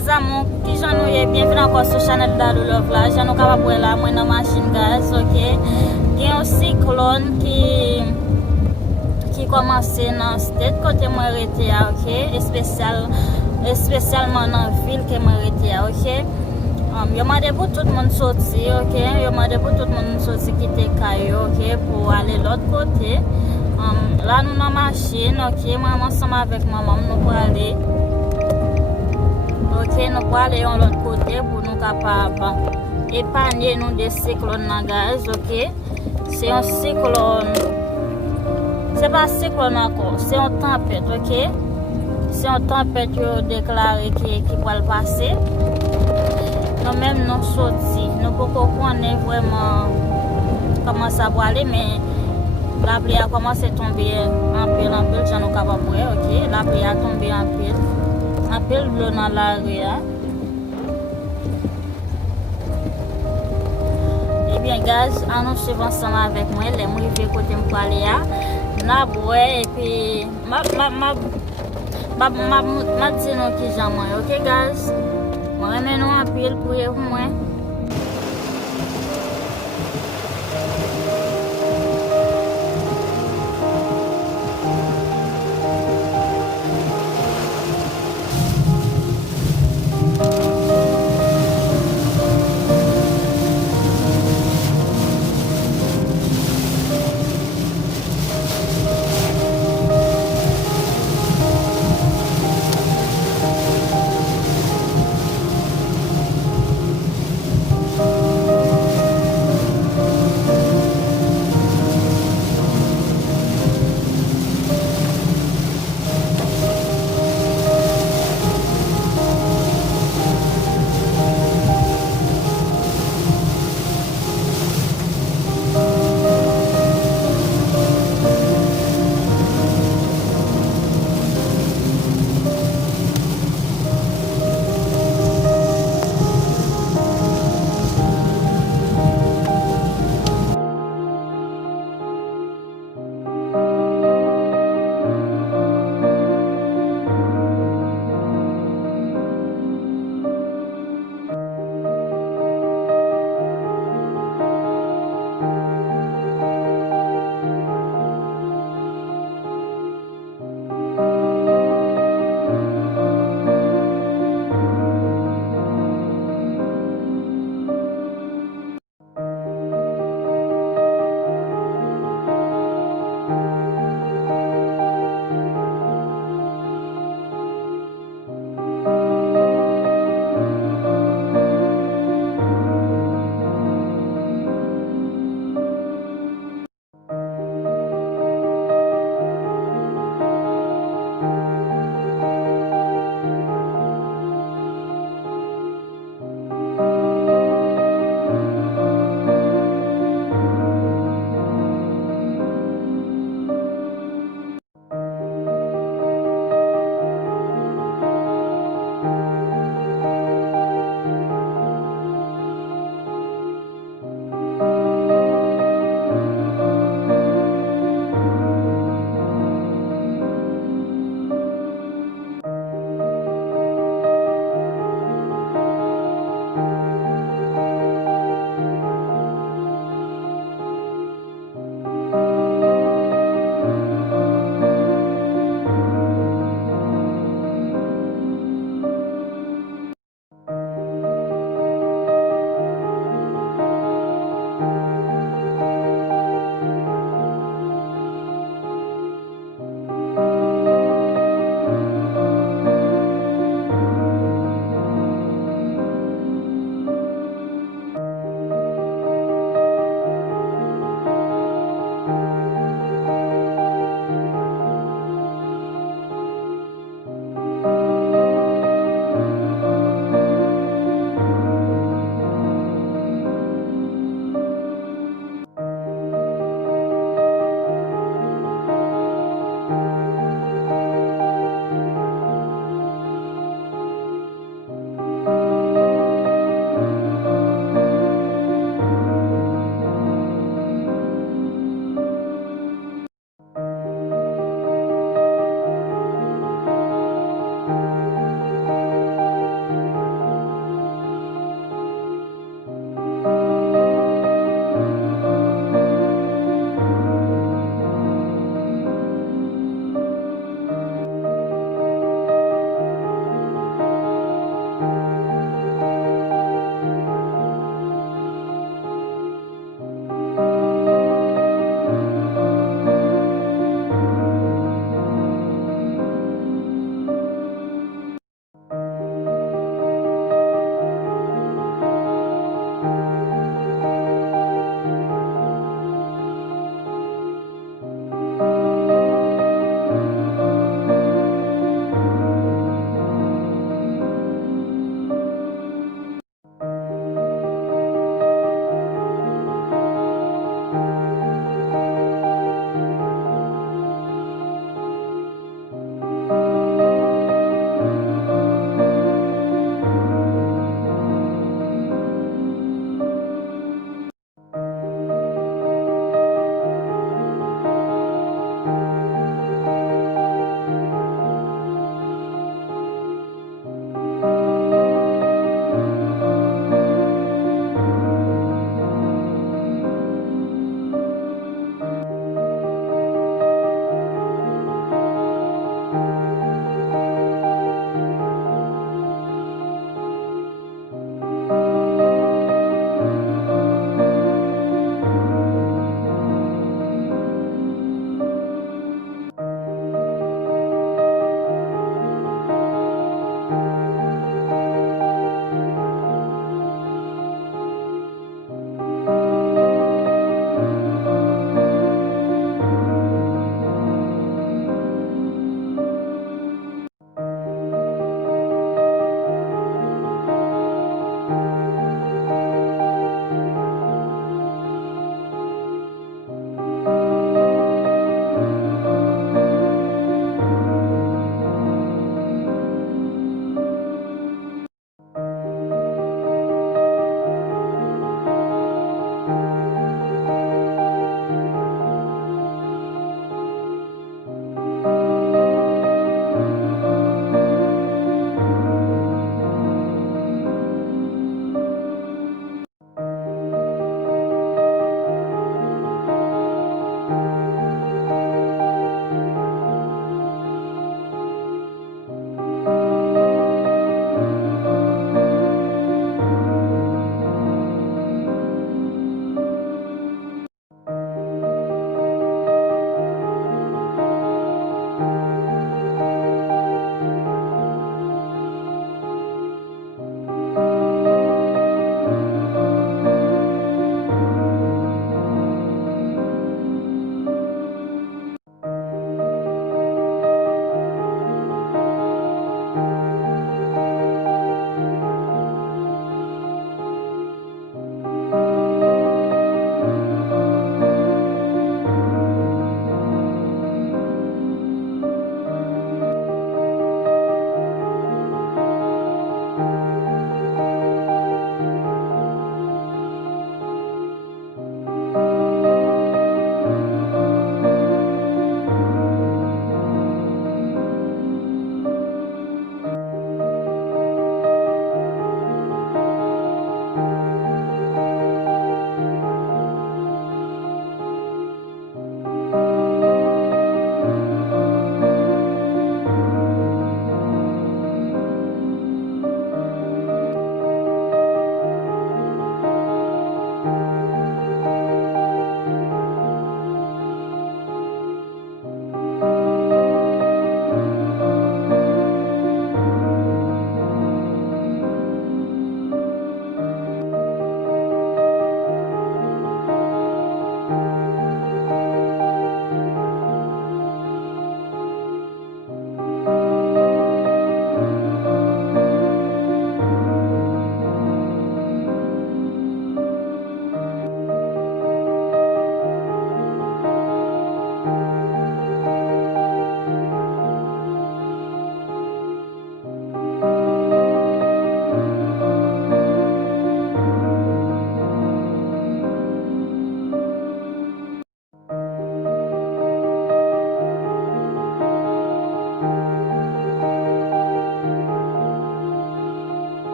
mes amours, qui j'en ai bienvenue encore sur Channel Dadou Love là. J'en ai capable pour là, moi dans machine gaz, ok. Il y a un cyclone qui commence dans cette côté moi arrêté, ok. Spécialement dans la ville que moi arrêté, ok. Je demande pour tout le monde sortir, ok. Je demande pour tout le monde sortir quitter Caillou, ok, pour aller de l'autre côté. Là nous dans la machine, ok. Moi ensemble avec maman, nous pour aller. Ok, nous pour aller de l'autre côté pour nous capables épargner nous des cyclones dans gaz, ok. C'est un cyclone. C'est pas un cyclone encore, c'est une tempête, ok. C'est une tempête déclarée qui va passer. Nous-mêmes nous sortis. Nous ne pouvons pas vraiment comment ça va aller, mais la pluie a commencé à tomber en pile, j'en ai capable, ok. La pluie a tombé en pile de l'eau dans la rue. Eh bien, gaz, nous suivons ensemble avec moi, les mouvements côté me parler là. Na boue et puis ma dit nous qui jamais, ok guys. Moi remets nous en pile pour moi.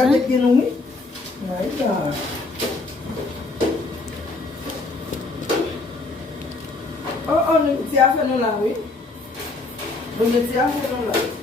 Regardez bien, oui. Voilà. Oh, nous avons fait nous là, oui. Nous avons fait nous là.